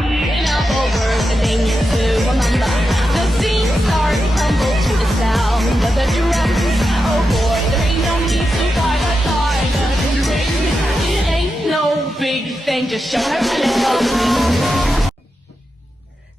beating up over the thing to remember. The scene starts to tumble to the sound of the drums. Oh boy, there ain't no need to fight the silence. It ain't no big thing, just show her a little.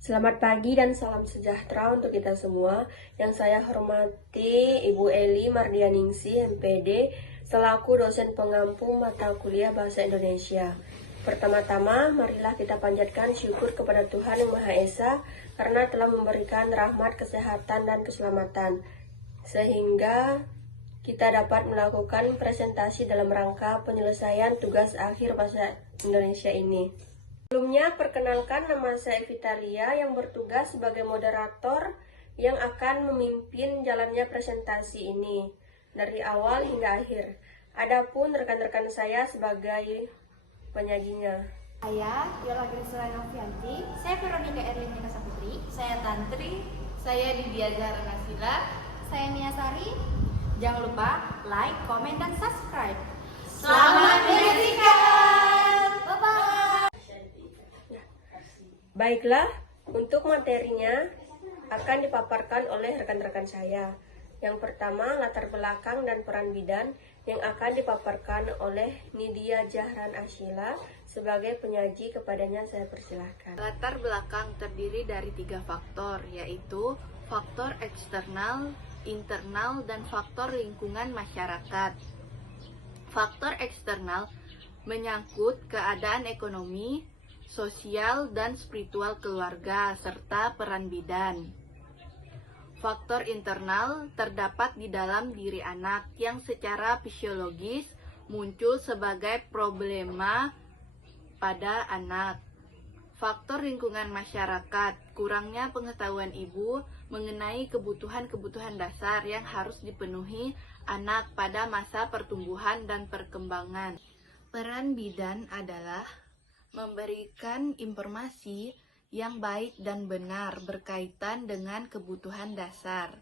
Selamat pagi dan salam sejahtera untuk kita semua. Yang saya hormati Ibu Eli Mardianingsih, MPD, selaku dosen pengampu mata kuliah Bahasa Indonesia. Pertama-tama, marilah kita panjatkan syukur kepada Tuhan Yang Maha Esa karena telah memberikan rahmat, kesehatan, dan keselamatan, sehingga kita dapat melakukan presentasi dalam rangka penyelesaian tugas akhir Bahasa Indonesia ini. Sebelumnya, perkenalkan, nama saya Vitalia yang bertugas sebagai moderator yang akan memimpin jalannya presentasi ini dari awal hingga akhir. Adapun rekan-rekan saya sebagai penyajinya. Saya Yola Grisela Novianti, saya Veronica Erlin Nikasa Putri, saya Tantri, saya Didia Zahra Nasila, saya Nia Sari. Jangan lupa like, komen, dan subscribe. Selamat menyaksikan. Bye-bye. Baiklah, untuk materinya akan dipaparkan oleh rekan-rekan saya. Yang pertama, latar belakang dan peran bidan yang akan dipaparkan oleh Nidia Jahran Ashila sebagai penyaji. Kepadanya saya persilahkan. Latar belakang terdiri dari 3 faktor, yaitu faktor eksternal, internal, dan faktor lingkungan masyarakat. Faktor eksternal menyangkut keadaan ekonomi, sosial, dan spiritual keluarga, serta peran bidan. Faktor internal terdapat di dalam diri anak yang secara fisiologis muncul sebagai problema pada anak. Faktor lingkungan masyarakat, kurangnya pengetahuan ibu mengenai kebutuhan-kebutuhan dasar yang harus dipenuhi anak pada masa pertumbuhan dan perkembangan. Peran bidan adalah memberikan informasi yang baik dan benar berkaitan dengan kebutuhan dasar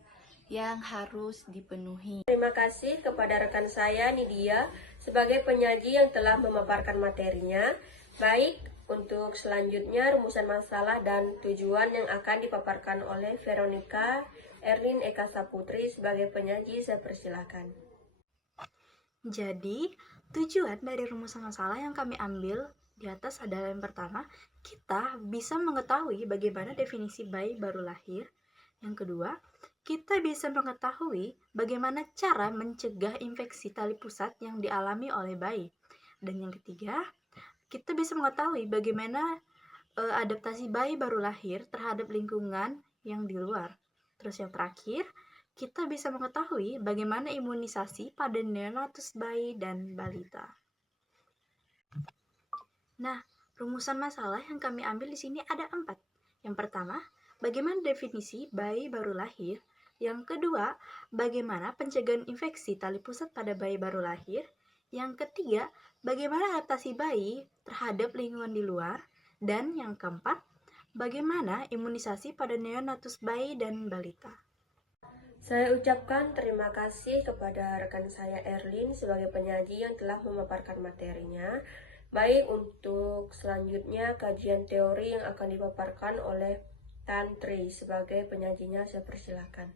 yang harus dipenuhi. Terima kasih kepada rekan saya Nidia sebagai penyaji yang telah memaparkan materinya. Baik, untuk selanjutnya rumusan masalah dan tujuan yang akan dipaparkan oleh Veronica Erlin Eka Saputri sebagai penyaji. Saya persilakan. Jadi, tujuan dari rumusan masalah yang kami ambil di atas adalah yang pertama, kita bisa mengetahui bagaimana definisi bayi baru lahir. Yang kedua, kita bisa mengetahui bagaimana cara mencegah infeksi tali pusat yang dialami oleh bayi. Dan yang ketiga, kita bisa mengetahui bagaimana adaptasi bayi baru lahir terhadap lingkungan yang di luar. Terus yang terakhir, kita bisa mengetahui bagaimana imunisasi pada neonatus bayi dan balita. Nah, rumusan masalah yang kami ambil di sini ada 4. Yang pertama, bagaimana definisi bayi baru lahir. Yang kedua, bagaimana pencegahan infeksi tali pusat pada bayi baru lahir. Yang ketiga, bagaimana adaptasi bayi terhadap lingkungan di luar. Dan yang keempat, bagaimana imunisasi pada neonatus bayi dan balita. Saya ucapkan terima kasih kepada rekan saya Erlin sebagai penyaji yang telah memaparkan materinya. Baik, untuk selanjutnya kajian teori yang akan dipaparkan oleh Tantri sebagai penyajinya. Saya persilahkan.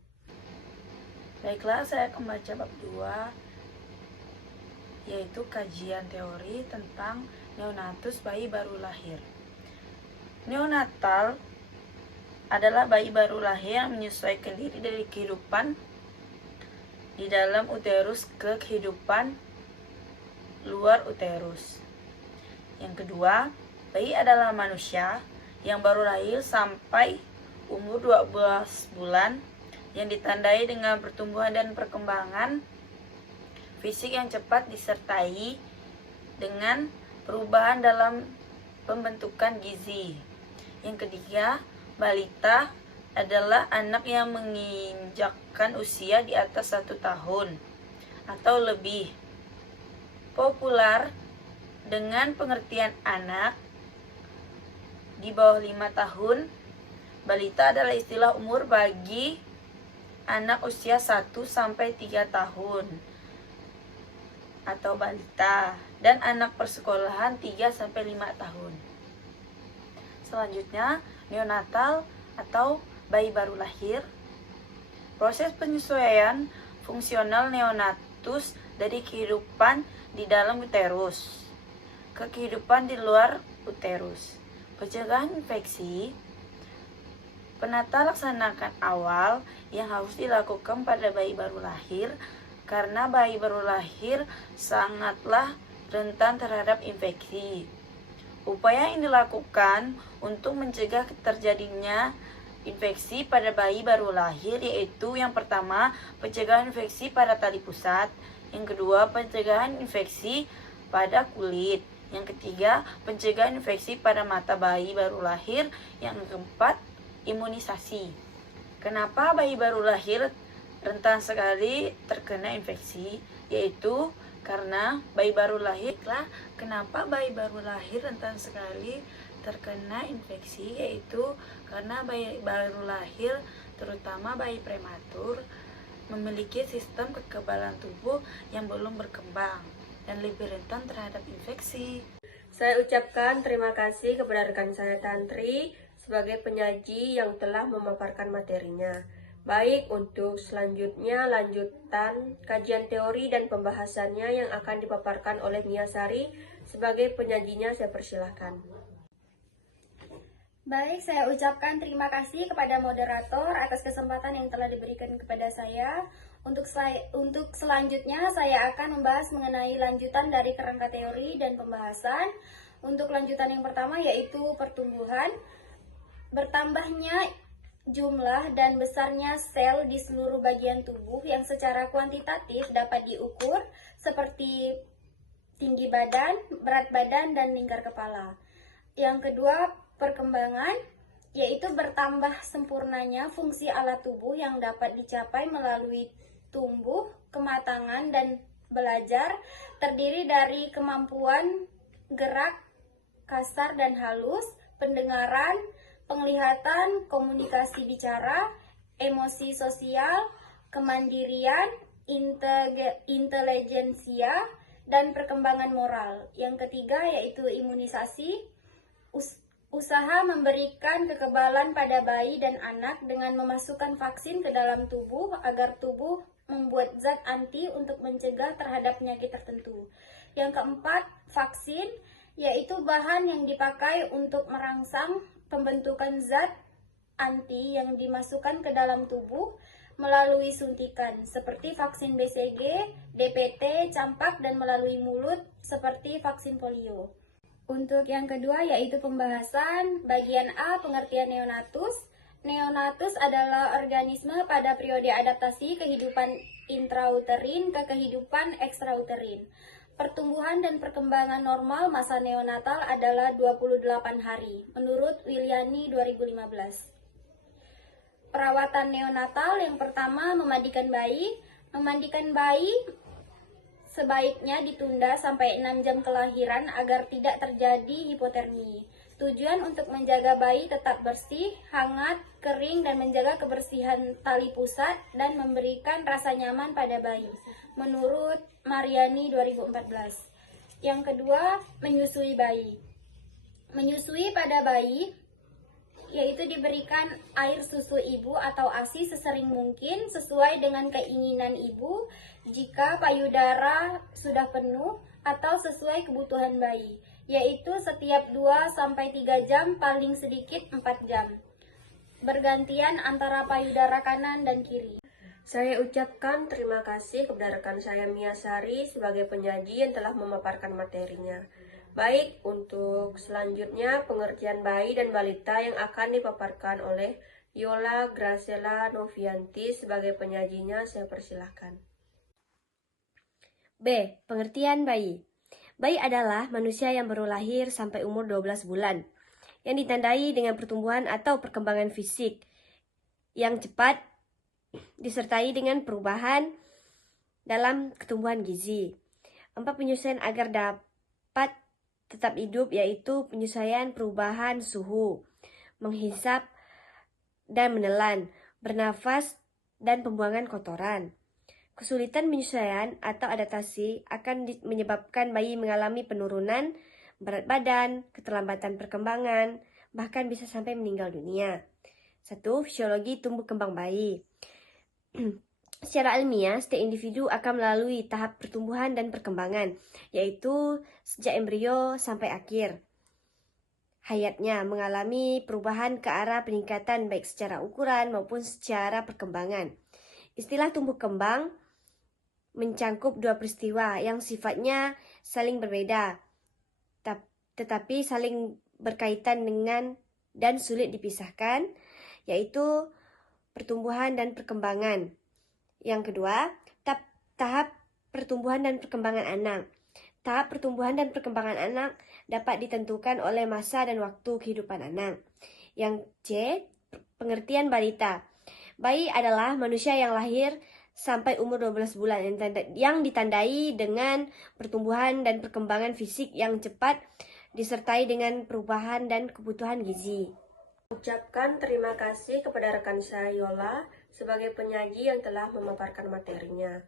Baiklah, saya akan membaca bab 2, yaitu kajian teori tentang neonatus bayi baru lahir. Neonatal adalah bayi baru lahir yang menyesuaikan diri dari kehidupan di dalam uterus ke kehidupan luar uterus. Yang kedua, bayi adalah manusia yang baru lahir sampai umur 12 bulan yang ditandai dengan pertumbuhan dan perkembangan fisik yang cepat disertai dengan perubahan dalam pembentukan gizi. Yang ketiga, balita adalah anak yang menginjakkan usia di atas 1 tahun atau lebih. Populer dengan pengertian anak di bawah 5 tahun, balita adalah istilah umur bagi anak usia 1-3 tahun atau balita, dan anak persekolahan 3-5 tahun. Selanjutnya, neonatal atau bayi baru lahir. Proses penyesuaian fungsional neonatus dari kehidupan di dalam uterus ke kehidupan di luar uterus. Pencegahan infeksi. Penata laksanakan awal yang harus dilakukan pada bayi baru lahir karena bayi baru lahir sangatlah rentan terhadap infeksi. Upaya yang dilakukan untuk mencegah terjadinya infeksi pada bayi baru lahir yaitu yang pertama, pencegahan infeksi pada tali pusat, yang kedua, pencegahan infeksi pada kulit, yang ketiga, pencegahan infeksi pada mata bayi baru lahir, yang keempat, imunisasi. Kenapa bayi baru lahir rentan sekali terkena infeksi? Yaitu karena bayi baru lahir. Kenapa bayi baru lahir rentan sekali terkena infeksi? Yaitu karena bayi baru lahir, terutama bayi prematur, memiliki sistem kekebalan tubuh yang belum berkembang dan lebih rentan terhadap infeksi. Saya ucapkan terima kasih kepada rekan saya Tantri sebagai penyaji yang telah memaparkan materinya. Baik, untuk selanjutnya lanjutan kajian teori dan pembahasannya yang akan dipaparkan oleh Mia Sari sebagai penyajinya, saya persilahkan. Baik, saya ucapkan terima kasih kepada moderator atas kesempatan yang telah diberikan kepada saya. Untuk selanjutnya saya akan membahas mengenai lanjutan dari kerangka teori dan pembahasan. Untuk lanjutan yang pertama yaitu pertumbuhan. Bertambahnya jumlah dan besarnya sel di seluruh bagian tubuh yang secara kuantitatif dapat diukur seperti tinggi badan, berat badan, dan lingkar kepala. Yang kedua, perkembangan, yaitu bertambah sempurnanya fungsi alat tubuh yang dapat dicapai melalui tumbuh, kematangan, dan belajar, terdiri dari kemampuan gerak kasar dan halus, pendengaran, penglihatan, komunikasi bicara, emosi sosial, kemandirian, intelijensia, dan perkembangan moral. Yang ketiga yaitu imunisasi, usaha memberikan kekebalan pada bayi dan anak dengan memasukkan vaksin ke dalam tubuh agar tubuh membuat zat anti untuk mencegah terhadap penyakit tertentu. Yang keempat, vaksin, yaitu bahan yang dipakai untuk merangsang pembentukan zat anti yang dimasukkan ke dalam tubuh melalui suntikan seperti vaksin BCG, DPT, campak, dan melalui mulut seperti vaksin polio. Untuk yang kedua yaitu pembahasan bagian A, pengertian neonatus. Neonatus adalah organisme pada periode adaptasi kehidupan intrauterin ke kehidupan ekstrauterin. Pertumbuhan dan perkembangan normal masa neonatal adalah 28 hari, menurut Wiliani 2015. Perawatan neonatal yang pertama, memandikan bayi. Memandikan bayi sebaiknya ditunda sampai 6 jam kelahiran agar tidak terjadi hipotermi. Tujuan untuk menjaga bayi tetap bersih, hangat, kering, dan menjaga kebersihan tali pusat dan memberikan rasa nyaman pada bayi, menurut Mariani 2014. Yang kedua, menyusui bayi. Menyusui pada bayi yaitu diberikan air susu ibu atau ASI sesering mungkin sesuai dengan keinginan ibu jika payudara sudah penuh atau sesuai kebutuhan bayi, yaitu setiap 2-3 jam, paling sedikit 4 jam, bergantian antara payudara kanan dan kiri. Saya ucapkan terima kasih kepada rekan saya Mia Sari sebagai penyaji yang telah memaparkan materinya. Baik, untuk selanjutnya pengertian bayi dan balita yang akan dipaparkan oleh Yola Graciela Novianti sebagai penyajinya, saya persilahkan. B. Pengertian bayi. Bayi adalah manusia yang baru lahir sampai umur 12 bulan, yang ditandai dengan pertumbuhan atau perkembangan fisik yang cepat, disertai dengan perubahan dalam ketumbuhan gizi. 4. Penyesuaian agar dapat tetap hidup, yaitu penyesuaian perubahan suhu, menghisap dan menelan, bernafas, dan pembuangan kotoran. Kesulitan penyesuaian atau adaptasi akan menyebabkan bayi mengalami penurunan berat badan, keterlambatan perkembangan, bahkan bisa sampai meninggal dunia. 1. Fisiologi tumbuh kembang bayi. Secara ilmiah, setiap individu akan melalui tahap pertumbuhan dan perkembangan, yaitu sejak embrio sampai akhir hayatnya mengalami perubahan ke arah peningkatan baik secara ukuran maupun secara perkembangan. Istilah tumbuh kembang mencangkup dua peristiwa yang sifatnya saling berbeda, tetapi saling berkaitan dengan dan sulit dipisahkan, yaitu pertumbuhan dan perkembangan. Yang kedua, tahap pertumbuhan dan perkembangan anak. Tahap pertumbuhan dan perkembangan anak dapat ditentukan oleh masa dan waktu kehidupan anak. Yang C, pengertian balita. Bayi adalah manusia yang lahir sampai umur 12 bulan yang ditandai dengan pertumbuhan dan perkembangan fisik yang cepat disertai dengan perubahan dan kebutuhan gizi. Ucapkan terima kasih kepada rekan saya Yola sebagai penyaji yang telah memaparkan materinya.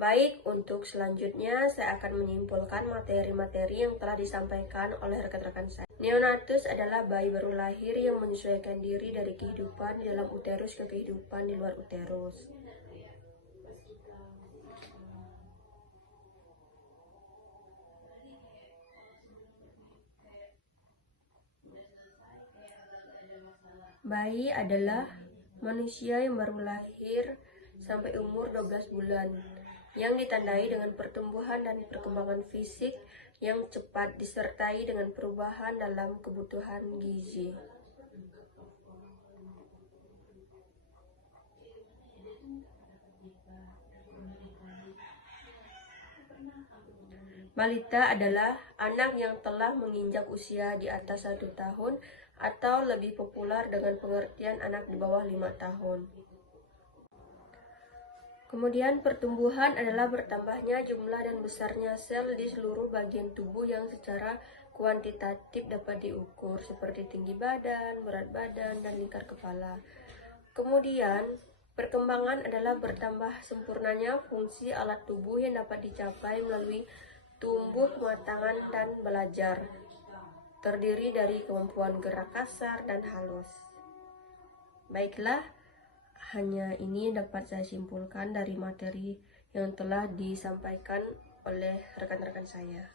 Baik, untuk selanjutnya saya akan menyimpulkan materi-materi yang telah disampaikan oleh rekan-rekan saya. Neonatus adalah bayi baru lahir yang menyesuaikan diri dari kehidupan di dalam uterus ke kehidupan di luar uterus. Bayi adalah manusia yang baru lahir sampai umur 12 bulan yang ditandai dengan pertumbuhan dan perkembangan fisik yang cepat disertai dengan perubahan dalam kebutuhan gizi. Balita adalah anak yang telah menginjak usia di atas 1 tahun atau lebih populer dengan pengertian anak di bawah 5 tahun. Kemudian pertumbuhan adalah bertambahnya jumlah dan besarnya sel di seluruh bagian tubuh yang secara kuantitatif dapat diukur seperti tinggi badan, berat badan, dan lingkar kepala. Kemudian perkembangan adalah bertambah sempurnanya fungsi alat tubuh yang dapat dicapai melalui tumbuh kematangan dan belajar. Terdiri dari kemampuan gerak kasar dan halus. Baiklah, hanya ini dapat saya simpulkan dari materi yang telah disampaikan oleh rekan-rekan saya.